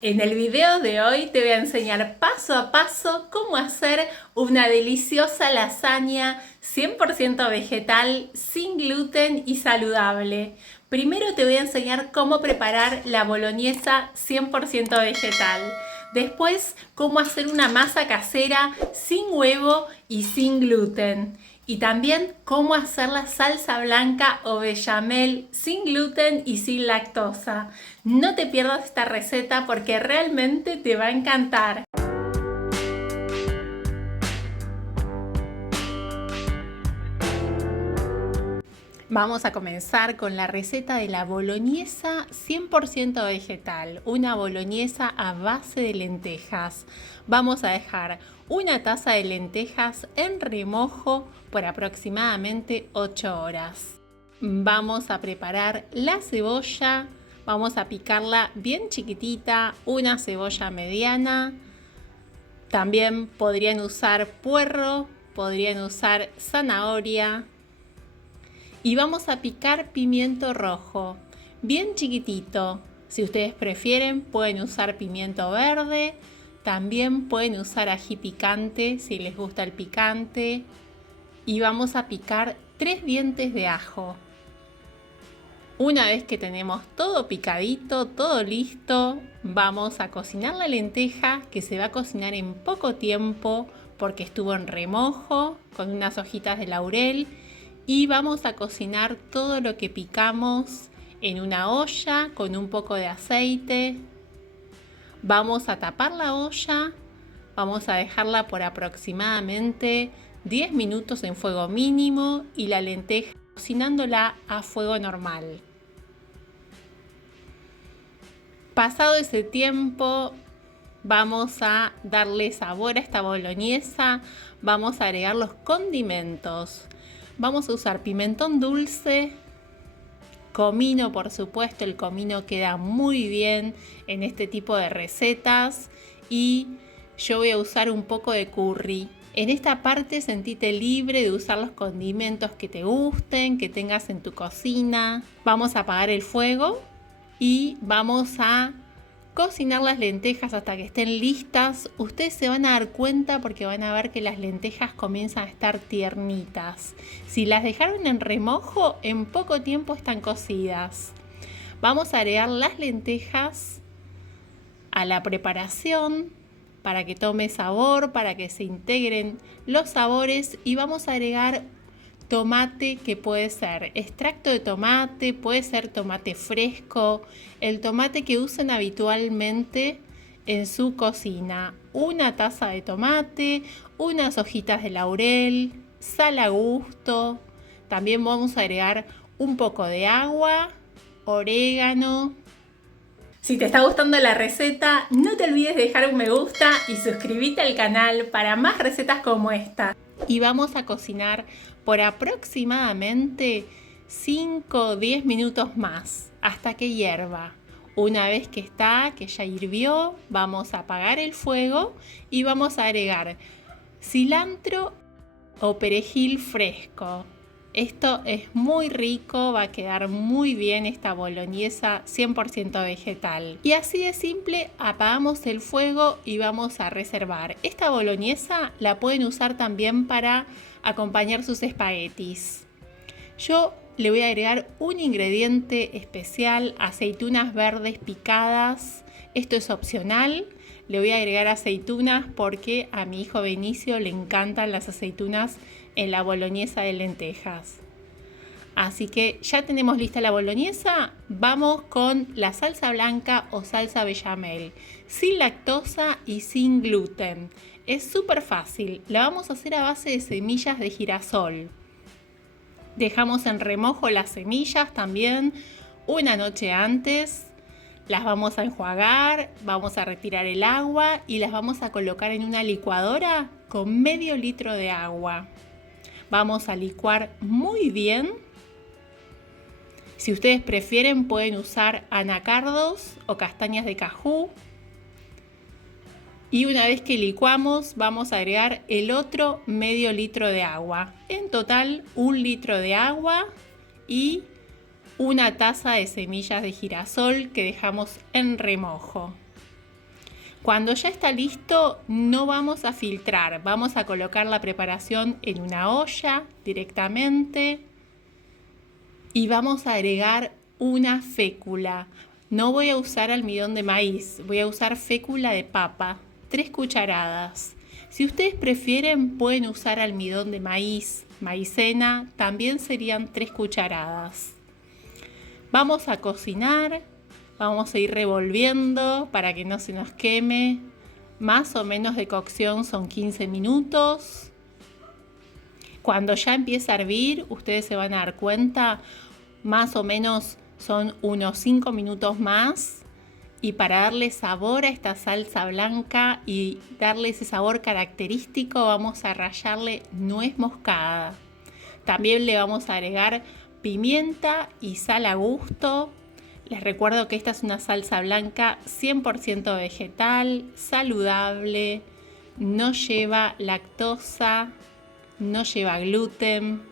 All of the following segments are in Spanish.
En el video de hoy te voy a enseñar paso a paso cómo hacer una deliciosa lasaña 100% vegetal, sin gluten y saludable. Primero te voy a enseñar cómo preparar la boloñesa 100% vegetal. Después, cómo hacer una masa casera sin huevo y sin gluten. Y también cómo hacer la salsa blanca o bechamel sin gluten y sin lactosa. No te pierdas esta receta porque realmente te va a encantar. Vamos a comenzar con la receta de la boloñesa 100% vegetal, una boloñesa a base de lentejas. Vamos a dejar una taza de lentejas en remojo por aproximadamente 8 horas. Vamos a preparar la cebolla, vamos a picarla bien chiquitita, una cebolla mediana. También podrían usar puerro, podrían usar zanahoria. Y vamos a picar pimiento rojo, bien chiquitito. Si ustedes prefieren, pueden usar pimiento verde. También pueden usar ají picante, si les gusta el picante. Y vamos a picar 3 dientes de ajo. Una vez que tenemos todo picadito, todo listo, vamos a cocinar la lenteja, que se va a cocinar en poco tiempo porque estuvo en remojo con unas hojitas de laurel. Y vamos a cocinar todo lo que picamos en una olla con un poco de aceite. Vamos a tapar la olla, vamos a dejarla por aproximadamente 10 minutos en fuego mínimo y la lenteja cocinándola a fuego normal. Pasado ese tiempo, vamos a darle sabor a esta boloñesa, vamos a agregar los condimentos. Vamos a usar pimentón dulce, comino, por supuesto, el comino queda muy bien en este tipo de recetas, y yo voy a usar un poco de curry. En esta parte sentite libre de usar los condimentos que te gusten, que tengas en tu cocina. Vamos a apagar el fuego y vamos a cocinar las lentejas hasta que estén listas. Ustedes se van a dar cuenta porque van a ver que las lentejas comienzan a estar tiernitas. Si las dejaron en remojo, en poco tiempo están cocidas. Vamos a agregar las lentejas a la preparación para que tome sabor, para que se integren los sabores, y vamos a agregar tomate, que puede ser extracto de tomate, puede ser tomate fresco, el tomate que usen habitualmente en su cocina. Una taza de tomate, unas hojitas de laurel, sal a gusto. También vamos a agregar un poco de agua, orégano. Si te está gustando la receta, no te olvides de dejar un me gusta y suscribirte al canal para más recetas como esta. Y vamos a cocinar por aproximadamente 5 o 10 minutos más hasta que hierva. Una vez que ya hirvió, vamos a apagar el fuego y vamos a agregar cilantro o perejil fresco. Esto es muy rico, va a quedar muy bien esta boloñesa 100% vegetal. Y así de simple, apagamos el fuego y vamos a reservar. Esta boloñesa la pueden usar también para acompañar sus espaguetis. Yo le voy a agregar un ingrediente especial, aceitunas verdes picadas. Esto es opcional. Le voy a agregar aceitunas porque a mi hijo Benicio le encantan las aceitunas en la boloñesa de lentejas. Así que ya tenemos lista la boloñesa. Vamos con la salsa blanca o salsa bechamel, sin lactosa y sin gluten. Es súper fácil. La vamos a hacer a base de semillas de girasol. Dejamos en remojo las semillas también una noche antes. Las vamos a enjuagar, vamos a retirar el agua y las vamos a colocar en una licuadora con medio litro de agua. Vamos a licuar muy bien. Si ustedes prefieren, pueden usar anacardos o castañas de cajú. Y una vez que licuamos, vamos a agregar el otro medio litro de agua. En total, 1 litro de agua y una taza de semillas de girasol que dejamos en remojo. Cuando ya está listo, no vamos a filtrar, vamos a colocar la preparación en una olla directamente y vamos a agregar una fécula. No voy a usar almidón de maíz, voy a usar fécula de papa, 3 cucharadas. Si ustedes prefieren, pueden usar almidón de maíz, maicena, también serían 3 cucharadas. Vamos a cocinar, vamos a ir revolviendo para que no se nos queme. Más o menos de cocción son 15 minutos. Cuando ya empieza a hervir, ustedes se van a dar cuenta, más o menos son unos 5 minutos más. Y para darle sabor a esta salsa blanca y darle ese sabor característico, vamos a rallarle nuez moscada. También le vamos a agregar pimienta y sal a gusto. Les recuerdo que esta es una salsa blanca 100% vegetal, saludable, no lleva lactosa, no lleva gluten.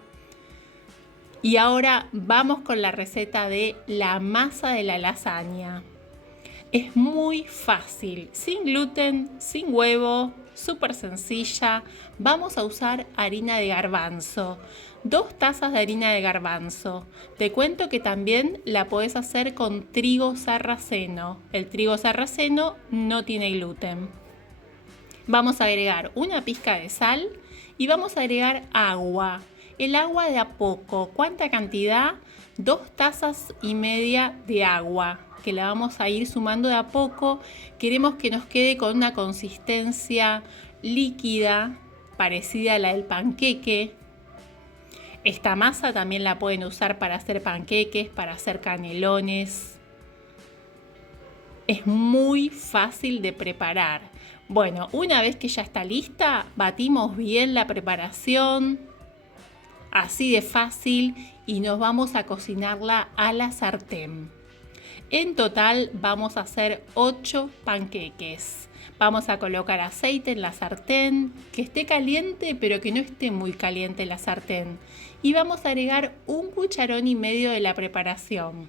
Y ahora vamos con la receta de la masa de la lasaña. Es muy fácil, sin gluten, sin huevo, súper sencilla. Vamos a usar harina de garbanzo, 2 tazas de harina de garbanzo. Te cuento que también la podés hacer con trigo sarraceno. El trigo sarraceno no tiene gluten. Vamos a agregar una pizca de sal y vamos a agregar agua. El agua de a poco. ¿Cuánta cantidad? 2 tazas y media de agua, que la vamos a ir sumando de a poco. Queremos que nos quede con una consistencia líquida, parecida a la del panqueque. Esta masa también la pueden usar para hacer panqueques, para hacer canelones. Es muy fácil de preparar. Bueno, una vez que ya está lista, batimos bien la preparación. Así de fácil, y nos vamos a cocinarla a la sartén. En total vamos a hacer 8 panqueques. Vamos a colocar aceite en la sartén, que esté caliente pero que no esté muy caliente la sartén. Y vamos a agregar 1,5 cucharones de la preparación.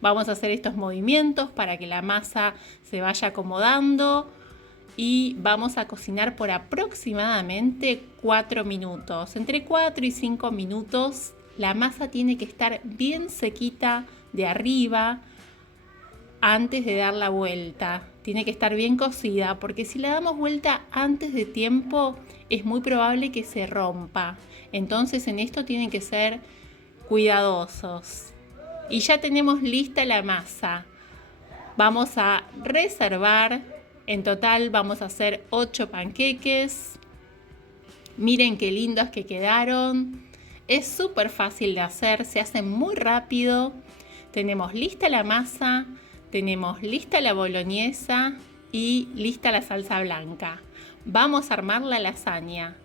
Vamos a hacer estos movimientos para que la masa se vaya acomodando. Y vamos a cocinar por aproximadamente 4 minutos. Entre 4 y 5 minutos la masa tiene que estar bien sequita de arriba antes de dar la vuelta. Tiene que estar bien cocida, porque si la damos vuelta antes de tiempo es muy probable que se rompa. Entonces en esto tienen que ser cuidadosos. Y ya tenemos lista la masa. Vamos a reservar. En total vamos a hacer 8 panqueques. Miren qué lindos que quedaron. Es súper fácil de hacer, se hace muy rápido. Tenemos lista la masa, tenemos lista la boloñesa y lista la salsa blanca. Vamos a armar la lasaña.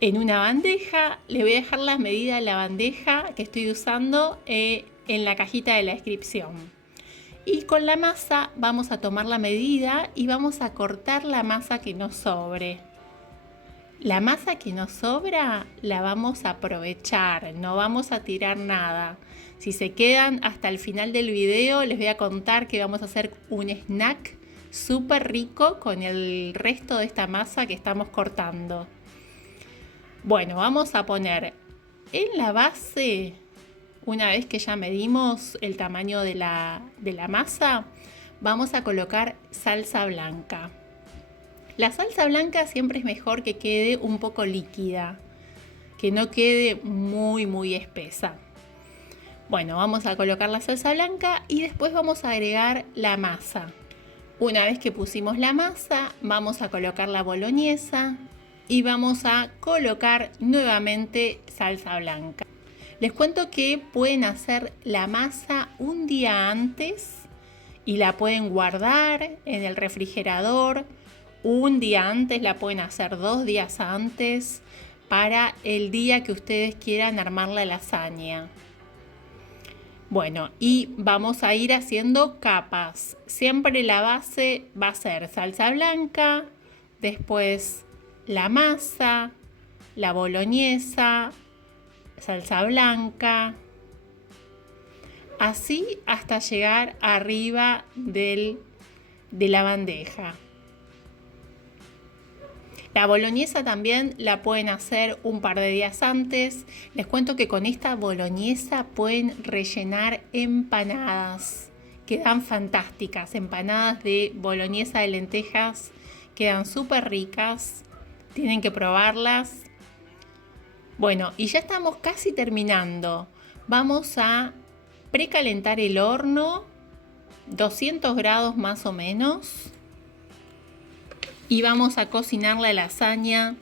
En una bandeja, le voy a dejar las medidas de la bandeja que estoy usando en la cajita de la descripción. Y con la masa vamos a tomar la medida y vamos a cortar la masa que nos sobre. La masa que nos sobra la vamos a aprovechar, no vamos a tirar nada. Si se quedan hasta el final del video, les voy a contar que vamos a hacer un snack súper rico con el resto de esta masa que estamos cortando. Bueno, vamos a poner en la base, una vez que ya medimos el tamaño de la masa, vamos a colocar salsa blanca. La salsa blanca siempre es mejor que quede un poco líquida, que no quede muy espesa. Bueno, vamos a colocar la salsa blanca y después vamos a agregar la masa. Una vez que pusimos la masa, vamos a colocar la boloñesa y vamos a colocar nuevamente salsa blanca. Les cuento que pueden hacer la masa un día antes y la pueden guardar en el refrigerador. Un día antes, la pueden hacer 2 días antes para el día que ustedes quieran armar la lasaña. Bueno, y vamos a ir haciendo capas. Siempre la base va a ser salsa blanca, después la masa, la boloñesa, salsa blanca, así hasta llegar arriba de la bandeja. La boloñesa también la pueden hacer un par de días antes. Les cuento que con esta boloñesa pueden rellenar empanadas. Quedan fantásticas. Empanadas de boloñesa de lentejas quedan súper ricas. Tienen que probarlas. Bueno, y ya estamos casi terminando. Vamos a precalentar el horno, 200 grados más o menos. Y vamos a cocinar la lasaña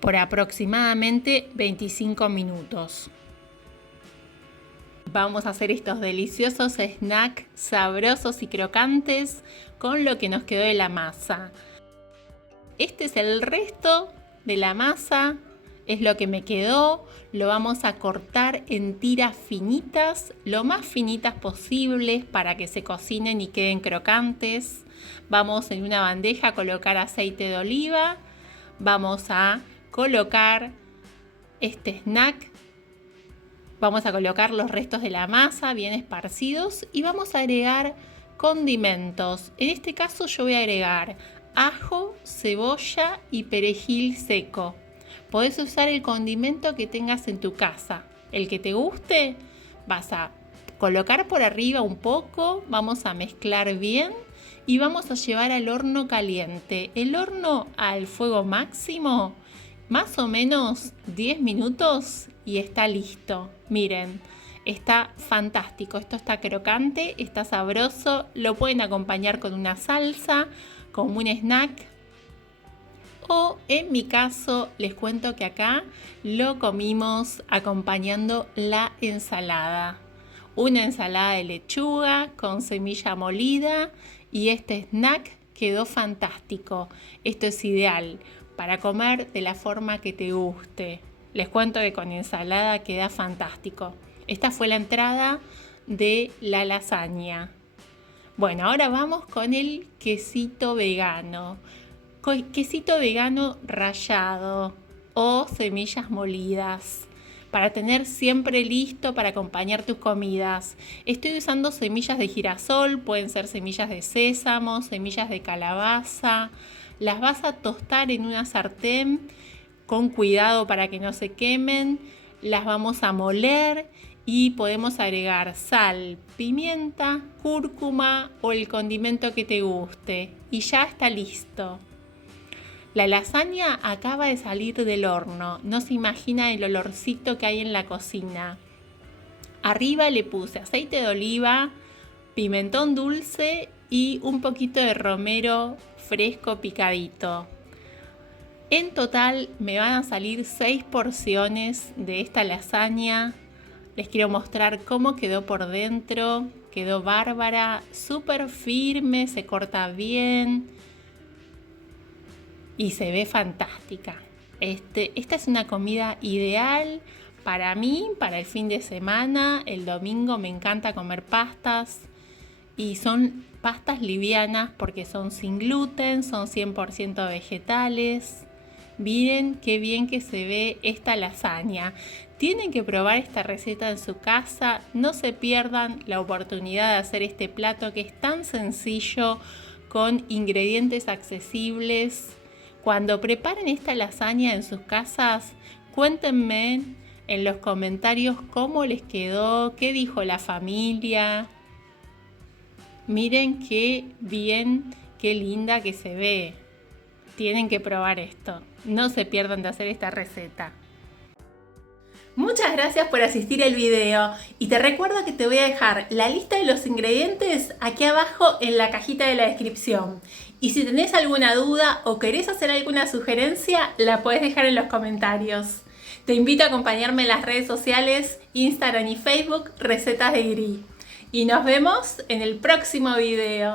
por aproximadamente 25 minutos. Vamos a hacer estos deliciosos snacks sabrosos y crocantes con lo que nos quedó de la masa. Este es el resto de la masa, es lo que me quedó. Lo vamos a cortar en tiras finitas, lo más finitas posibles para que se cocinen y queden crocantes. Vamos en una bandeja a colocar aceite de oliva. Vamos a colocar este snack. Vamos a colocar los restos de la masa bien esparcidos y vamos a agregar condimentos. En este caso yo voy a agregar ajo, cebolla y perejil seco. Podés usar el condimento que tengas en tu casa, el que te guste. Vas a colocar por arriba un poco, vamos a mezclar bien y vamos a llevar al horno caliente. El horno al fuego máximo, más o menos 10 minutos y está listo. Miren, está fantástico, esto está crocante, está sabroso. Lo pueden acompañar con una salsa, como un snack. O en mi caso les cuento que acá lo comimos acompañando la ensalada. Una ensalada de lechuga con semilla molida y este snack quedó fantástico. Esto es ideal para comer de la forma que te guste. Les cuento que con ensalada queda fantástico. Esta fue la entrada de la lasaña. Bueno, ahora vamos con el quesito vegano. Quesito vegano rallado o semillas molidas para tener siempre listo para acompañar tus comidas. Estoy usando semillas de girasol, pueden ser semillas de sésamo, semillas de calabaza. Las vas a tostar en una sartén con cuidado para que no se quemen. Las vamos a moler y podemos agregar sal, pimienta, cúrcuma o el condimento que te guste y ya está listo. La lasaña acaba de salir del horno, no se imagina el olorcito que hay en la cocina. Arriba le puse aceite de oliva, pimentón dulce y un poquito de romero fresco picadito. En total me van a salir 6 porciones de esta lasaña. Les quiero mostrar cómo quedó por dentro. Quedó bárbara, súper firme, se corta bien y se ve fantástica. Esta es una comida ideal para mí, para el fin de semana. El domingo me encanta comer pastas y son pastas livianas porque son sin gluten, son 100% vegetales. Miren qué bien que se ve esta lasaña. Tienen que probar esta receta en su casa. No se pierdan la oportunidad de hacer este plato que es tan sencillo, con ingredientes accesibles. Cuando preparen esta lasaña en sus casas, cuéntenme en los comentarios cómo les quedó, qué dijo la familia. Miren qué bien, qué linda que se ve. Tienen que probar esto. No se pierdan de hacer esta receta. Muchas gracias por asistir al video y te recuerdo que te voy a dejar la lista de los ingredientes aquí abajo en la cajita de la descripción. Y si tenés alguna duda o querés hacer alguna sugerencia, la podés dejar en los comentarios. Te invito a acompañarme en las redes sociales, Instagram y Facebook, Recetas de Gris. Y nos vemos en el próximo video.